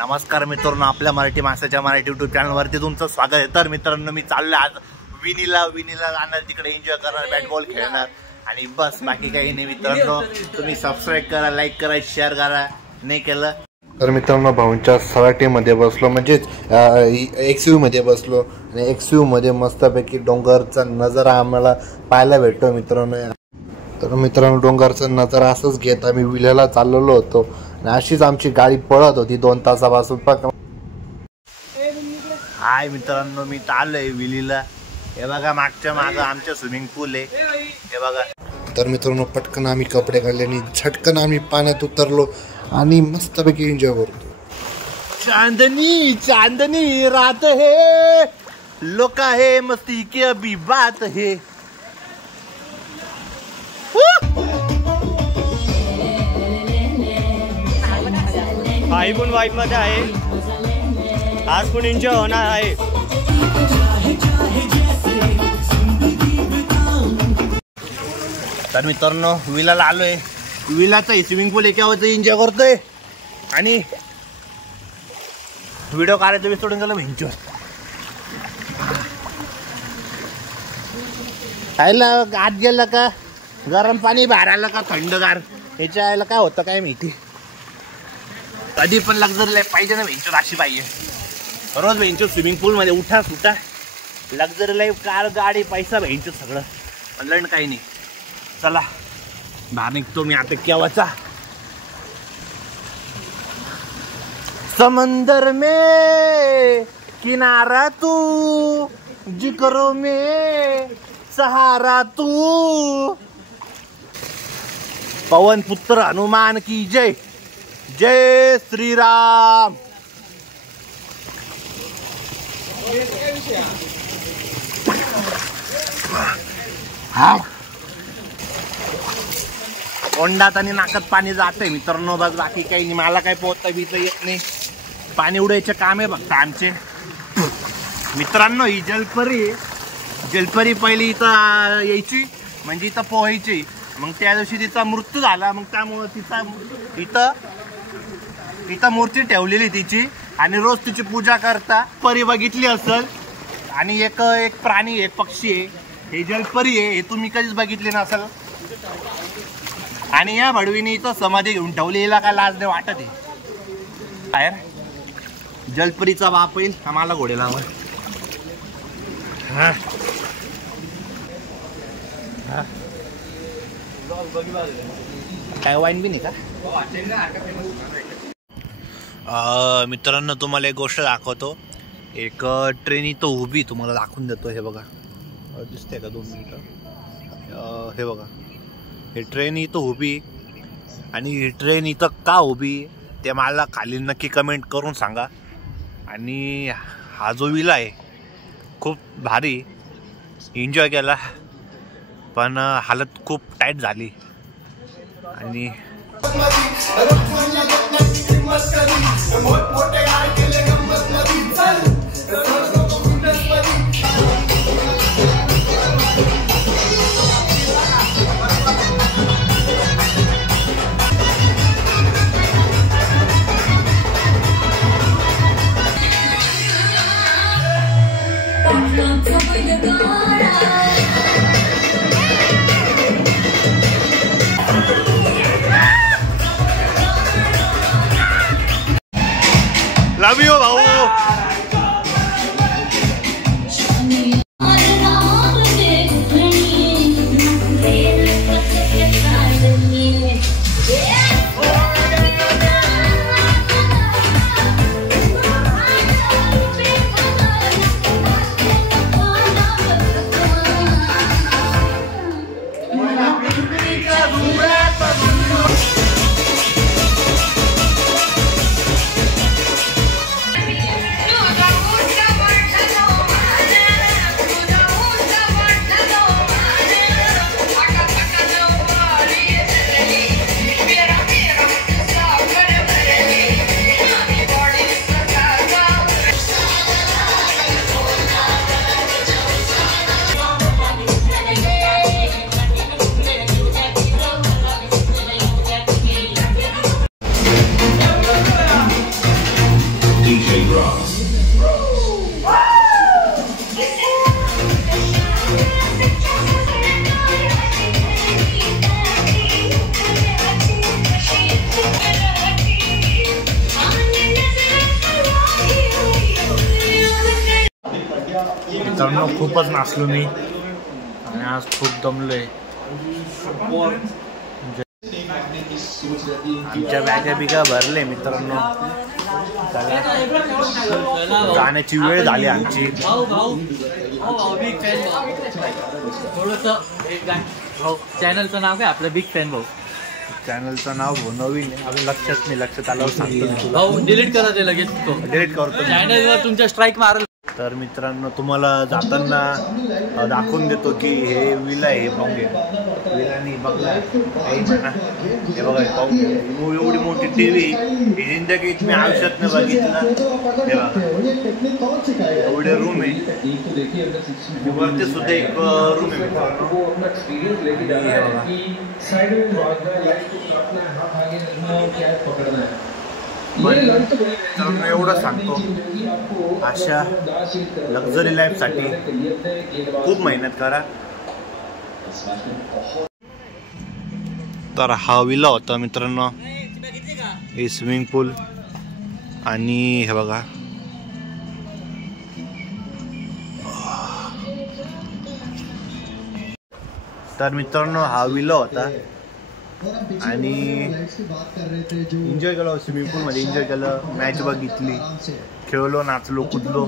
नमस्कार मित्रांनो, आपल्या मराठी माणसाच्या मराठी यूट्यूब चॅनलवरती तुमचं स्वागत आहे। तर मित्रांनो, मी चाललो आज विनीला जाणार, तिकडे एन्जॉय करणार, बॅट बॉल खेळणार आणि बस, बाकी काही नाही। मित्रांनो, तुम्ही सबस्क्राईब करा, लाईक करा, शेअर करा, नाही केलं तर मित्रांनो भाऊंच्या सराटीमध्ये बसलो, म्हणजेच XUV मध्ये बसलो आणि XUV मध्ये मस्तपैकी डोंगरचा नजारा आम्हाला पाहायला भेटतो मित्रांनो। तर मित्रांनो, डोंगरचा नजारा असंच घेत आम्ही विल्याला चाललेलो होतो आणि अशीच आमची गाडी पळत होती 2 तासापासून। हाय मित्रांनो, मी चाललोय विलीला। हे बघा, मागच्या मागं आमच्या स्विमिंग पूल आहे, हे बघा। तर मित्रांनो, पटकन आम्ही कपडे काढले आणि झटकन आम्ही पाण्यात उतरलो आणि मस्तपैकी एन्जॉय करतो। चांदनी चांदनी रात है, लोका है मस्ती की अभी बात है। आई पण वाईफ मध्ये आहे, आज पण एन्जॉय होणार आहे। तर मित्रांनो, विलाला आलोय, विलाचा स्विमिंग पूल एकावरच एन्जॉय करतोय आणि व्हिडिओ काढायचं विसरून गेलो भेंचवर। खायला आत गेलं का गरम पाणी बाहेर आलं का थंडगार, ह्याच्या आयला काय होतं काय माहिती। कधी पण लक्झरी लाईफ पाहिजे ना भेंचवर, अशी पाहिजे रोज भेंचवर स्विमिंग पूल मध्ये उठा सुटा, लक्झरी लाईफ, कार गाडी पैसा भेंचवर सगळं ऑनलाईन काही नाही। चला बाहर निकतो मी आता केव्हाचा। समंदर में किनारा तू, जिक्रों में सहारा तू, पवन पुत्र हनुमान की जय, जय श्री राम। हा ओंडात आणि नाकात पाणी जातंय मित्रांनो, बस बाकी काही नाही। मला काय पोहता बिता येत नाही, पाणी उडायचे काम आहे फक्त आमचे। मित्रांनो, ही जलपरी पहिली इथं यायची, म्हणजे इथं पोहायची, मग त्या दिवशी तिचा मृत्यू झाला, मग त्यामुळं तिचा इथं मूर्ती ठेवलेली तिची आणि रोज तिची पूजा करता। परी बघितली असेल आणि एक प्राणी, एक पक्षी आहे, हे जलपरी आहे, हे तुम्ही कधीच बघितले नसेल। आणि या भडवीने इथं समाधी घेऊन ठेवली, हिला काय लाज नाही वाटत आहे बाहेर। जलपरीचा बाप येईल आम्हाला घोडे लावा। काय वाईन बी नाही का? मित्रांनो, तुम्हाला एक गोष्ट दाखवतो। एक ट्रेन इथं उभी, तुम्हाला दाखवून देतो। हे बघा, दिसते का? 2 मिनिटं। हे बघा, हे ट्रेन इथं उभी आणि ही ट्रेन इथं का उभी ते मला खाली नक्की कमेंट करून सांगा। आणि हा जो विला आहे खूप भारी एन्जॉय केला, पण हालत खूप टाईट झाली आणि लव यू भाऊ। मित्रांनो खूपच नाचलो मी आणि आज खूप दमलोय. आमच्या बॅगा बिगा भरले मित्रांनो. जाण्याची वेळ झाली आमची. चॅनलचं नाव काय आपलं? बिग फॅन भाऊ. चॅनलचं नाव नवीन आहे, अजून लक्षात नाही. लक्षात आल्यावर सांगतो. भाऊ डिलीट करा ते लगेच. डिलीट करतो. चॅनलवर तुमच्या स्ट्राईक मारल. तर मित्रांनो तुम्हाला जाताना दाखवून देतो की हे विला आहे. पाहून घ्या विलानी बघला काही म्हणा. हे बघा पाहून घ्या एवढी मोठी टीव्ही ही जिंदगीत मी आयुष्यात नाही बघितलं. हे बघा एवढे रूम आहे. वरती सुद्धा एक रूम आहे मित्रांनो. हे बघा तर मी एवढं सांगतो, अशा लक्झरी लाईफसाठी खूप मेहनत करा. तर हा विला होता मित्रांनो. हे स्विमिंग पूल आणि हे बघा तर मित्रांनो हा विला होता आणि एन्जॉय केलं. स्विमिंग पूलमध्ये एन्जॉय केलं, मॅच बघितली, खेळलो, नाचलो, कुदलो,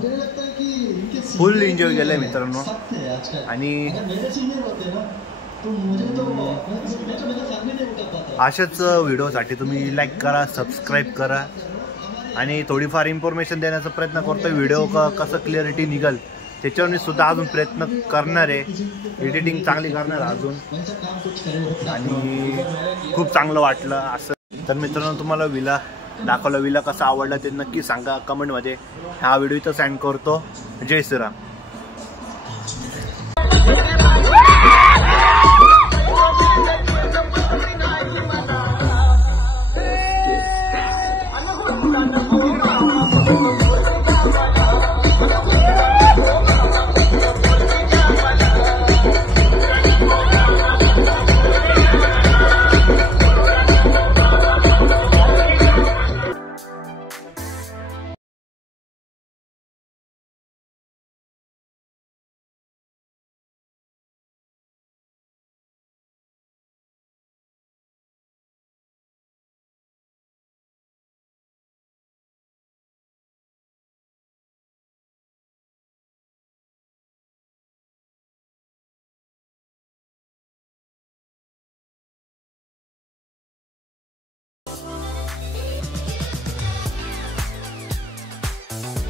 फुल एन्जॉय केलं मित्रांनो. आणि अशाच व्हिडिओसाठी तुम्ही लाईक करा, सबस्क्राईब करा आणि थोडीफार इन्फॉर्मेशन देण्याचा प्रयत्न करतो. व्हिडिओ कसं क्लिअरिटी निघेल त्याच्यावर मी सुद्धा अजून प्रयत्न करणार आहे. एडिटिंग चांगली करणार अजून आणि खूप चांगलं वाटलं असं. तर मित्रांनो तुम्हाला विला दाखवला, विला कसा आवडला ते नक्की सांगा कमेंटमध्ये. हा व्हिडिओ इथं सेंड करतो. जय श्रीराम.